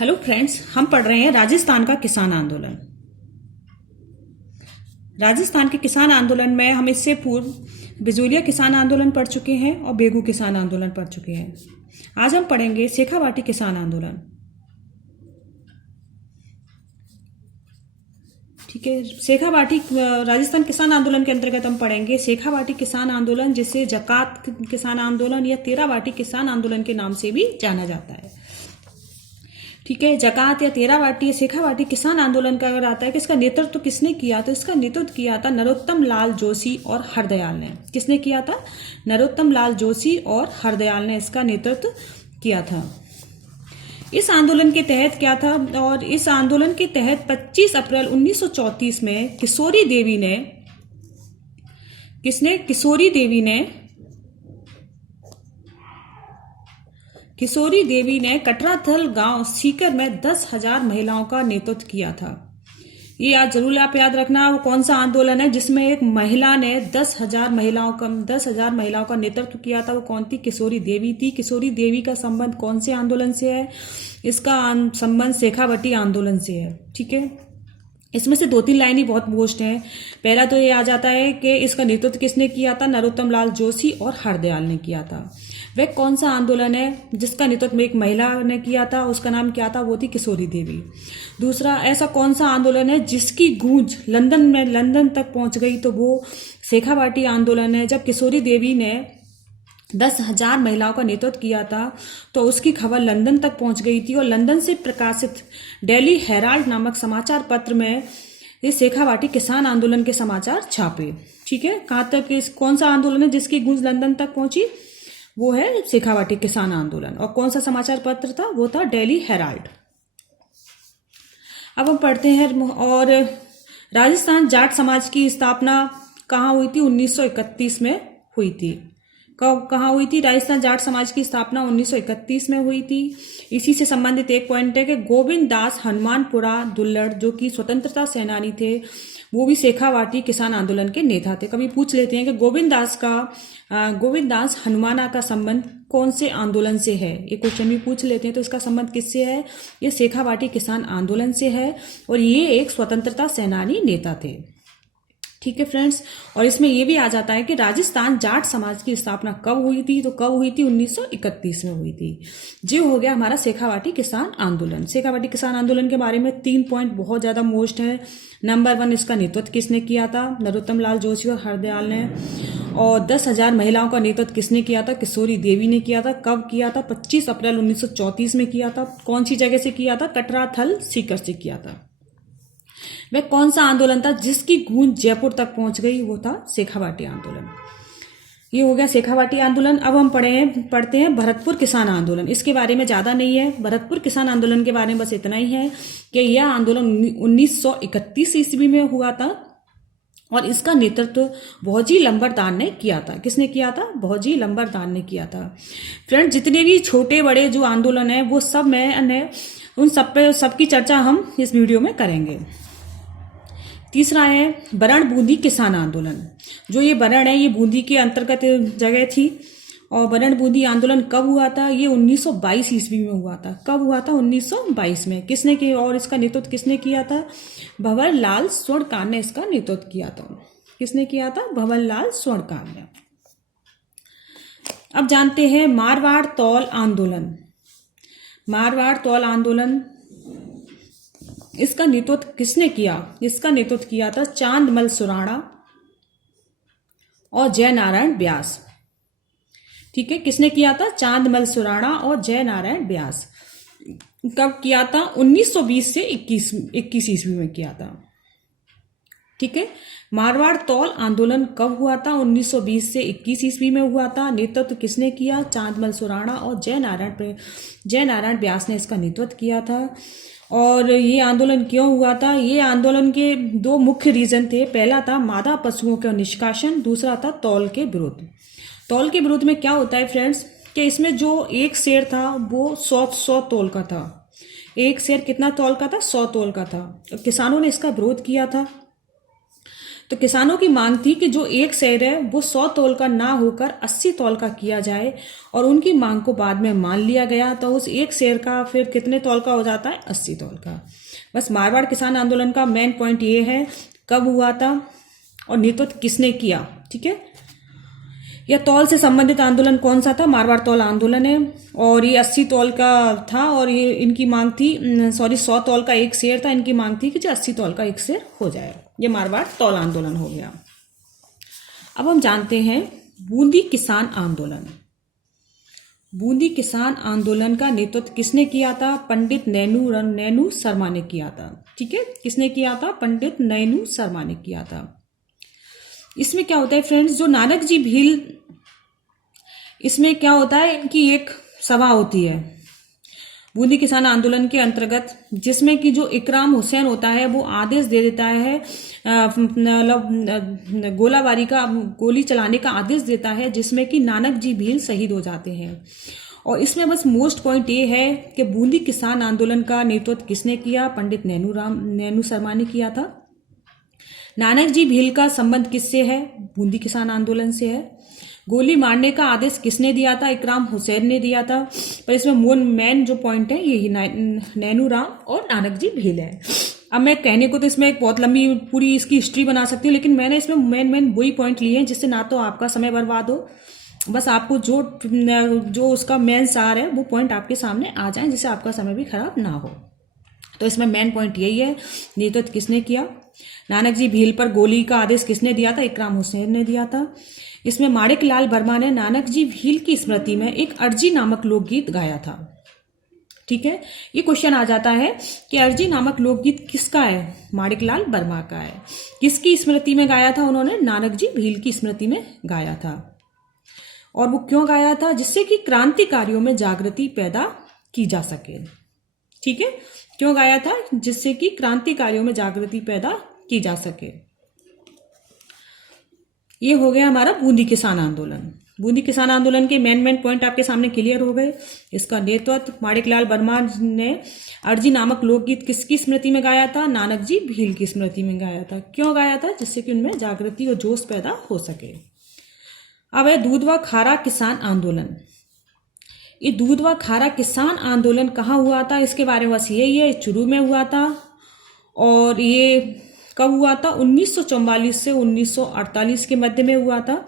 Hello friends, हम पढ़ रहे हैं राजस्थान का किसान आंदोलन। राजस्थान के किसान आंदोलन में हम इससे पूर्व बिजोलिया किसान आंदोलन पढ़ चुके हैं और बेगू किसान आंदोलन पढ़ चुके हैं। आज हम पढ़ेंगे शेखावाटी किसान आंदोलन। ठीक है, शेखावाटी राजस्थान किसान आंदोलन के अंतर्गत हम पढ़ेंगे शेखावाटी किसान आंदोलन, जिसे जकात किसान आंदोलन या तेरावाटी किसान आंदोलन के नाम से भी जाना जाता है। ठीक है, जकात या तेरावाटी या शेखावाटी किसान आंदोलन का अगर आता है कि इसका नेतृत्व किसने किया, तो इसका नेतृत्व किया था नरोत्तम लाल जोशी और हरदयाल ने। किसने किया था? नरोत्तम लाल जोशी और हरदयाल ने इसका नेतृत्व किया था। इस आंदोलन के तहत क्या था, और इस आंदोलन के तहत 25 अप्रैल 1934 में किशोरी देवी ने कटराथल गांव सीकर में 10,000 महिलाओं का नेतृत्व किया था। ये आज जरूर आप याद रखना, वो कौन सा आंदोलन है जिसमें एक महिला ने 10,000 महिलाओं का नेतृत्व किया था। वो कौन थी? किशोरी देवी थी। किशोरी देवी का संबंध कौन से आंदोलन से है? इसका संबंध शेखावाटी आंदोलन से है। ठीक है, इसमें से 2-3 लाइनें बहुत मोस्ट हैं। पहला तो ये आ जाता है कि इसका नेतृत्व किसने किया था? नरोत्तम लाल जोशी और हरदयाल ने किया था। वह कौन सा आंदोलन है जिसका नेतृत्व एक महिला ने किया था? उसका नाम क्या था? वो थी किशोरी देवी। दूसरा, ऐसा कौन सा आंदोलन है जिसकी गूंज लंदन तक पहुंच गई? तो वो शेखावाटी आंदोलन है। जब किशोरी देवी ने 10,000 महिलाओं का नेतृत्व किया था तो उसकी खबर लंदन तक पहुंच गई थी, और लंदन से प्रकाशित डेली हेराल्ड नामक समाचार पत्र में ये शेखावाटी किसान आंदोलन के समाचार छापे। ठीक है, कहाँ तक कौन सा आंदोलन है जिसकी गूंज लंदन तक पहुंची? वो है शेखावाटी किसान आंदोलन। और कौन सा समाचार पत्र था? वो था डेली हेराल्ड। अब हम पढ़ते हैं, और राजस्थान जाट समाज की स्थापना कहाँ हुई थी? 1931 में हुई थी। कहाँ हुई थी? राजस्थान जाट समाज की स्थापना 1931 में हुई थी। इसी से संबंधित एक पॉइंट है कि गोविंद दास हनुमानपुरा दुल्लड़, जो कि स्वतंत्रता सेनानी थे, वो भी शेखावाटी किसान आंदोलन के नेता थे। कभी पूछ लेते हैं कि गोविंद दास हनुमाना का संबंध कौन से आंदोलन से है? ये क्वेश्चन भी पूछ लेते हैं। तो इसका संबंध किससे है? ये शेखावाटी किसान आंदोलन से है, और ये एक स्वतंत्रता सेनानी नेता थे। ठीक है फ्रेंड्स, और इसमें यह भी आ जाता है कि राजस्थान जाट समाज की स्थापना कब हुई थी? तो कब हुई थी? 1931 में हुई थी। जो हो गया हमारा शेखावाटी किसान आंदोलन। शेखावाटी किसान आंदोलन के बारे में 3 पॉइंट बहुत ज्यादा मोस्ट है। नंबर 1, इसका नेतृत्व किसने किया था? नरोत्तम लाल जोशी और हरदयाल ने। और 10,000 महिलाओं का नेतृत्व किसने किया था? किशोरी देवी ने किया था। कब किया था? 25 अप्रैल 1934 में किया था। कौन सी जगह से किया था? कटराथल सीकर से किया था। वह कौन सा आंदोलन था जिसकी गूंज जयपुर तक पहुंच गई? वो था शेखावाटी आंदोलन। ये हो गया शेखावाटी आंदोलन। अब हम पढ़ते हैं भरतपुर किसान आंदोलन। इसके बारे में ज्यादा नहीं है। भरतपुर किसान आंदोलन के बारे में बस इतना ही है कि यह आंदोलन 1931 ईस्वी में हुआ था, और इसका नेतृत्व भौजी लंबरदार ने किया था। किसने किया था? भौजी लंबरदार ने किया था। फ्रेंड्स, जितने भी छोटे बड़े जो आंदोलन है वो सब उन सबकी चर्चा हम इस वीडियो में करेंगे। तीसरा है बरण बूंदी किसान आंदोलन। जो ये बरण है, ये बूंदी के अंतर्गत जगह थी। और बरण बूंदी आंदोलन कब हुआ था? ये 1922 ईस्वी में हुआ था। कब हुआ था? 1922 में। किसने किया, और इसका नेतृत्व किसने किया था? भंवर लाल स्वर्णकार ने इसका नेतृत्व किया था। किसने किया था? भंवर लाल स्वर्णकार ने। अब जानते हैं मारवाड़ तौल आंदोलन। मारवाड़ तौल आंदोलन, इसका नेतृत्व किसने किया? इसका नेतृत्व किया था चांदमल सुराणा और जय नारायण व्यास। ठीक है, किसने किया था? चांदमल सुराणा और जय नारायण व्यास। कब किया था? 1920 से 21 ईस्वी में किया था। ठीक है, मारवाड़ तौल आंदोलन कब हुआ था? 1920 से 21 ईस्वी में हुआ था। नेतृत्व किसने किया? चांदमल सुराणा और जय नारायण व्यास ने इसका नेतृत्व किया था। और ये आंदोलन क्यों हुआ था? ये आंदोलन के 2 मुख्य रीजन थे। पहला था मादा पशुओं का निष्कासन, दूसरा था तौल के विरुद्ध। तौल के विरुद्ध में क्या होता है फ्रेंड्स, कि इसमें जो एक शेर था वो 100 तौल का था। एक शेर कितना तौल का था? 100 तौल का था। किसानों ने इसका विरोध किया था। तो किसानों की मांग थी कि जो एक सेर है वो 100 तौल का ना होकर 80 तौल का किया जाए, और उनकी मांग को बाद में मान लिया गया। तो उस एक सेर का फिर कितने तौल का हो जाता है? 80 तौल का। बस मारवाड़ किसान आंदोलन का मेन पॉइंट ये है, कब हुआ था और नेतृत्व किसने किया। ठीक है, यह तौल से संबंधित आंदोलन कौन सा था? मारवाड़ तौल आंदोलन है, और ये 80 तौल का था, और ये इनकी मांग थी 100 तौल का एक शेर था, इनकी मांग थी कि जो 80 तौल का एक शेर हो जाए। ये मारवाड़ तौल आंदोलन हो गया। अब हम जानते हैं बूंदी किसान आंदोलन। बूंदी किसान आंदोलन का नेतृत्व किसने किया था? पंडित नैनू शर्मा ने किया था। ठीक है, किसने किया था? पंडित नैनू शर्मा ने किया था। इसमें क्या होता है फ्रेंड्स, जो नानक जी भील, इसमें क्या होता है, इनकी एक सभा होती है बूंदी किसान आंदोलन के अंतर्गत, जिसमें कि जो इकराम हुसैन होता है वो आदेश दे देता है, मतलब गोलाबारी का, गोली चलाने का आदेश देता है, जिसमें कि नानक जी भील शहीद हो जाते हैं। और इसमें बस मोस्ट पॉइंट ये है कि बूंदी किसान आंदोलन का नेतृत्व किसने किया? पंडित नैनू शर्मा ने किया था। नानक जी भील का संबंध किससे है? बूंदी किसान आंदोलन से है। गोली मारने का आदेश किसने दिया था? इकराम हुसैन ने दिया था। पर इसमें मेन जो पॉइंट है यही नैनू राम और नानक जी भील है। अब मैं कहने को तो इसमें एक बहुत लंबी पूरी इसकी हिस्ट्री बना सकती हूँ, लेकिन मैंने इसमें मेन वही पॉइंट लिए हैं जिससे ना तो आपका समय बर्बाद हो, बस आपको जो उसका मेन सार है वो पॉइंट आपके सामने आ जाए, जिससे आपका समय भी खराब ना हो। तो इसमें मेन पॉइंट यही है, नेतृत्व किसने किया? नानक जी भील पर गोली का आदेश किसने दिया था? इकराम हुसैन ने दिया था। इसमें माणिक लाल वर्मा ने नानक जी भील की स्मृति में एक अर्जी नामक लोकगीत गाया था। ठीक है, ये क्वेश्चन आ जाता है कि अर्जी नामक लोकगीत किसका है? माणिक लाल वर्मा का है। किसकी स्मृति में गाया था उन्होंने? नानक जी भील की स्मृति में गाया था। और वो क्यों गाया था? जिससे कि क्रांतिकारियों में जागृति पैदा की जा सके। ठीक है, क्यों गाया था? जिससे कि क्रांतिकारियों में जागृति पैदा की जा सके। ये हो गया हमारा बूंदी किसान आंदोलन। बूंदी किसान आंदोलन के मेन पॉइंट आपके सामने क्लियर हो गए। इसका नेतृत्व माणिक लाल वर्मा ने अर्जी नामक लोकगीत किसकी स्मृति में गाया था? नानक जी भील की स्मृति में गाया था। क्यों गाया था? जिससे कि उनमें जागृति और जोश पैदा हो सके। अब है दूध व खारा किसान आंदोलन। ये दूध व खारा किसान आंदोलन कहाँ हुआ था? इसके बारे में बस यही है, चुरू में हुआ था। और ये कब हुआ था? 1944 से 1948 के मध्य में हुआ था।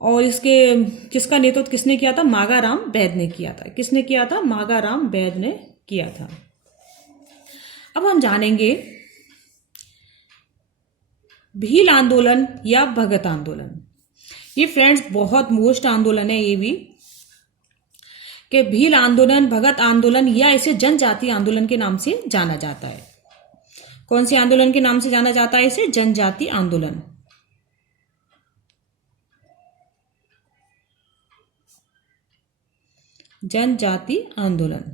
और किसका नेतृत्व किसने किया था? मागाराम वैद ने किया था। किसने किया था? मागाराम वैद ने किया था। अब हम जानेंगे भील आंदोलन या भगत आंदोलन। ये फ्रेंड्स बहुत मोस्ट आंदोलन है ये भी, कि भील आंदोलन, भगत आंदोलन या इसे जनजाति आंदोलन के नाम से जाना जाता है। कौन सी आंदोलन के नाम से जाना जाता है इसे? जनजाति आंदोलन। जनजाति आंदोलन।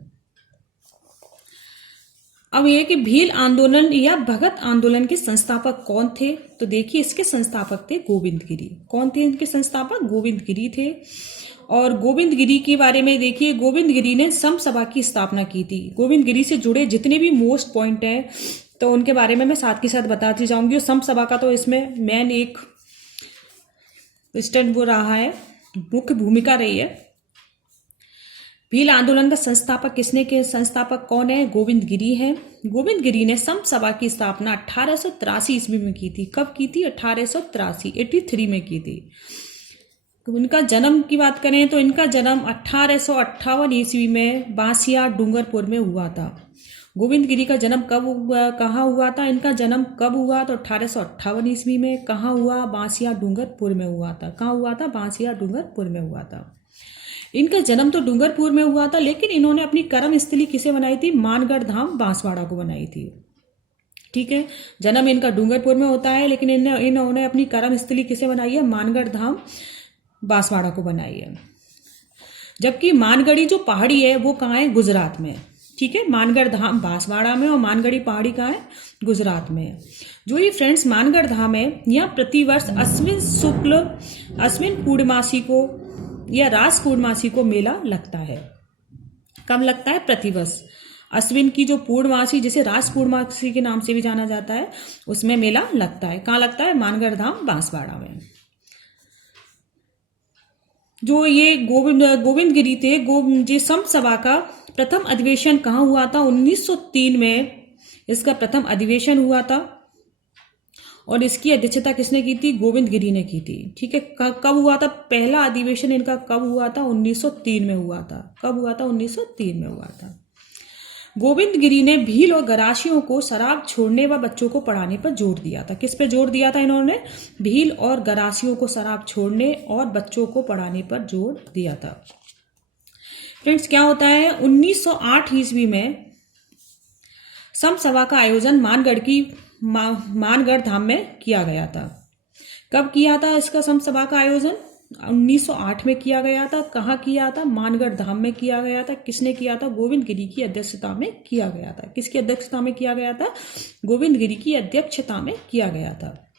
अब यह कि भील आंदोलन या भगत आंदोलन के संस्थापक कौन थे? तो देखिए, इसके संस्थापक थे गोविंद गिरी। कौन थे इनके संस्थापक? गोविंद गिरी थे। और गोविंद गिरी के बारे में देखिए, गोविंद गिरी ने सम सभा की स्थापना की थी। गोविंद गिरी से जुड़े जितने भी मोस्ट पॉइंट हैं तो उनके बारे में मैं साथ के साथ बताती जाऊंगी। और सम सभा का तो इसमें मेन एक स्टैंड वो रहा है, मुख्य भूमिका रही है। भील आंदोलन का संस्थापक किसने के? संस्थापक कौन है? गोविंद गिरी है। गोविंद गिरी ने सम सभा की स्थापना 1883 ईस्वी में की थी। कब की थी? 1883 में की थी। तो इनका जन्म की बात करें तो इनका जन्म 1858 ईस्वी में बांसिया डूंगरपुर में हुआ था। गोविंद गिरी का जन्म कहाँ हुआ था? इनका जन्म कब हुआ? तो 1858 ईस्वी में। कहाँ हुआ? बांसिया डूंगरपुर में हुआ था। कहाँ हुआ था? बांसिया डूंगरपुर में हुआ था। इनका जन्म तो डूंगरपुर में हुआ था, लेकिन इन्होंने अपनी कर्मस्थली किसे बनाई थी? मानगढ़ धाम बांसवाड़ा को बनाई थी। ठीक है, जन्म इनका डूंगरपुर में होता है, लेकिन इन्होंने अपनी कर्मस्थली किसे बनाई है? मानगढ़ धाम बांसवाड़ा को बनाई है। जबकि मानगढ़ी जो पहाड़ी है वो कहाँ है? गुजरात में। ठीक है, मानगढ़ धाम बांसवाड़ा में और मानगढ़ी पहाड़ी कहाँ है? गुजरात में। जो ये फ्रेंड्स मानगढ़ धाम है, यहाँ प्रतिवर्ष अश्विन पूर्णमासी को या रास पूर्णमासी को मेला लगता है। कब लगता है? प्रतिवर्ष अश्विन की जो पूर्णमासी, जिसे रास पूर्णमासी के नाम से भी जाना जाता है, उसमें मेला लगता है। कहाँ लगता है? मानगढ़ धाम बांसवाड़ा में। जो ये गोविंद गिरी थे, ये संत सभा का प्रथम अधिवेशन कहाँ हुआ था? 1903 में इसका प्रथम अधिवेशन हुआ था और इसकी अध्यक्षता किसने की थी? गोविंद गिरी ने की थी। ठीक है, कब हुआ था पहला अधिवेशन इनका? कब हुआ था? 1903 में हुआ था। कब हुआ था? 1903 में हुआ था। गोविंद गिरी ने भील और गरासियों को शराब छोड़ने व बच्चों को पढ़ाने पर जोर दिया था। किस पे जोर दिया था इन्होंने? भील और गरासियों को शराब छोड़ने और बच्चों को पढ़ाने पर जोर दिया था। फ्रेंड्स, क्या होता है? 1908 ईस्वी में संत सभा का आयोजन मानगढ़ धाम में किया गया था। कब किया था इसका संत सभा का आयोजन? 1908 में किया गया था। कहाँ किया था? मानगढ़ धाम में किया गया था। किसने किया था? गोविंद गिरी की अध्यक्षता में किया गया था। किसकी अध्यक्षता में किया गया था? गोविंद गिरी की अध्यक्षता में किया गया था।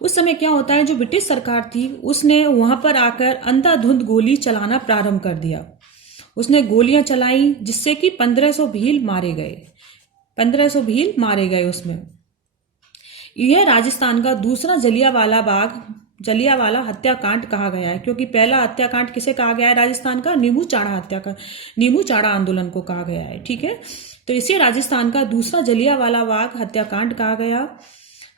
उस समय क्या होता है, जो ब्रिटिश सरकार थी उसने वहां पर आकर अंधाधुंध गोली चलाना प्रारंभ कर दिया। उसने गोलियां चलाई जिससे कि 1500 भील मारे गए। 1500 भील मारे गए उसमें। यह राजस्थान का दूसरा जलियांवाला हत्याकांड कहा गया है, क्योंकि पहला हत्याकांड किसे कहा गया है? राजस्थान का नीमू चाड़ा आंदोलन को कहा गया है। ठीक है, तो इसे राजस्थान का दूसरा जलियांवाला बाग हत्याकांड कहा गया,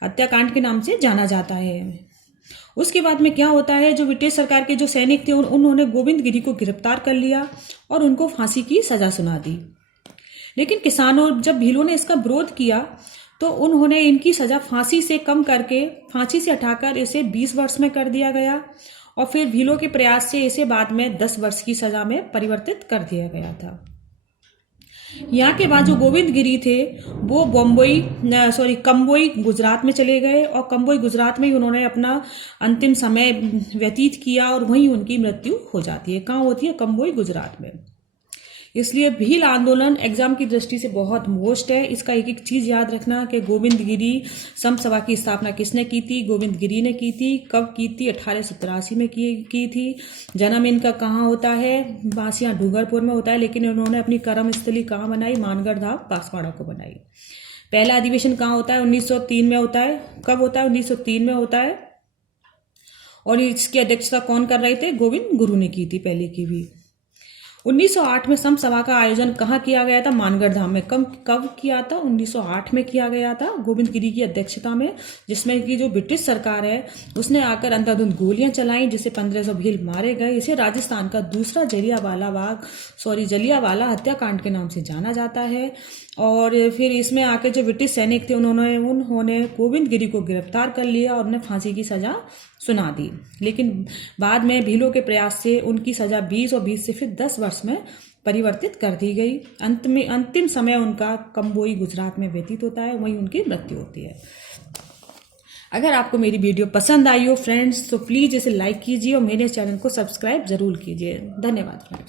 हत्याकांड के नाम से जाना जाता है। उसके बाद में क्या होता है, जो ब्रिटिश सरकार के जो सैनिक थे उन्होंने गोविंद गिरी को गिरफ्तार कर लिया और उनको फांसी की सजा सुना दी। लेकिन किसानों, जब भीलों ने इसका विरोध किया तो उन्होंने इनकी सजा फांसी से कम करके, फांसी से हटाकर इसे 20 वर्ष में कर दिया गया और फिर भीलों के प्रयास से इसे बाद में 10 वर्ष की सजा में परिवर्तित कर दिया गया था। यहाँ के बाद जो गोविंद गिरी थे वो कंबोई गुजरात में चले गए और कंबोई गुजरात में ही उन्होंने अपना अंतिम समय व्यतीत किया और वहीं उनकी मृत्यु हो जाती है। कहाँ होती है? कंबोई गुजरात में। इसलिए भील आंदोलन एग्जाम की दृष्टि से बहुत मोस्ट है। इसका एक एक चीज याद रखना कि गोविंद गिरी संत सभा की स्थापना किसने की थी? गोविंद गिरी ने की थी। कब की थी? 1883 में की थी। जन्म इनका कहाँ होता है? बांसिया डूंगरपुर में होता है, लेकिन इन्होंने अपनी कर्मस्थली कहाँ बनाई? मानगढ़ धाम बांसवाड़ा को बनाई। पहला अधिवेशन कहाँ होता है? 1903 में होता है। कब होता है? 1903 में होता है। और इसकी अध्यक्षता कौन कर रहे थे? गोविंद गुरु ने की थी पहले की भी। 1908 में संत सभा का आयोजन कहाँ किया गया था? मानगढ़ धाम में। कब किया था? 1908 में किया गया था गोविंद गिरी की अध्यक्षता में, जिसमें कि जो ब्रिटिश सरकार है उसने आकर अंधाधुंध गोलियां चलाई जिससे 1500 भील मारे गए। इसे राजस्थान का दूसरा जलियांवाला हत्याकांड के नाम से जाना जाता है। और फिर इसमें आकर जो ब्रिटिश सैनिक थे उन्होंने गोविंद गिरी को गिरफ्तार कर लिया और उन्हें फांसी की सजा सुना दी। लेकिन बाद में भीलों के प्रयास से उनकी सजा 20 और 20 से फिर 10 वर्ष में परिवर्तित कर दी गई। अंतिम समय उनका कंबोई गुजरात में व्यतीत होता है, वहीं उनकी मृत्यु होती है। अगर आपको मेरी वीडियो पसंद आई हो फ्रेंड्स तो प्लीज इसे लाइक कीजिए और मेरे चैनल को सब्सक्राइब जरूर कीजिए। धन्यवाद फ्रेंड्स।